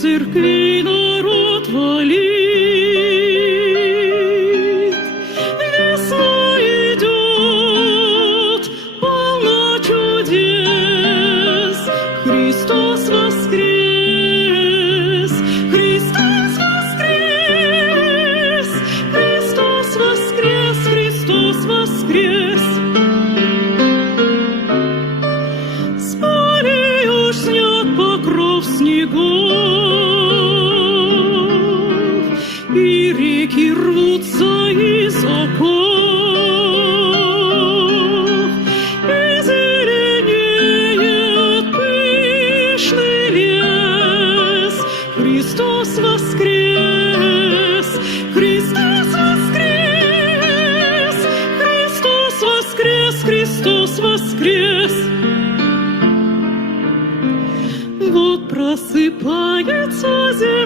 церкви народ валит. Весна идет, полна чудес. Христос воскрес! Христос воскрес! Христос воскрес! Христос воскрес! С полей уж снят покров снегов, и реки рвутся из оков, и зеленеет пышный лес. Христос воскрес! Христос воскрес! Христос воскрес! Христос воскрес! Вот просыпается земля,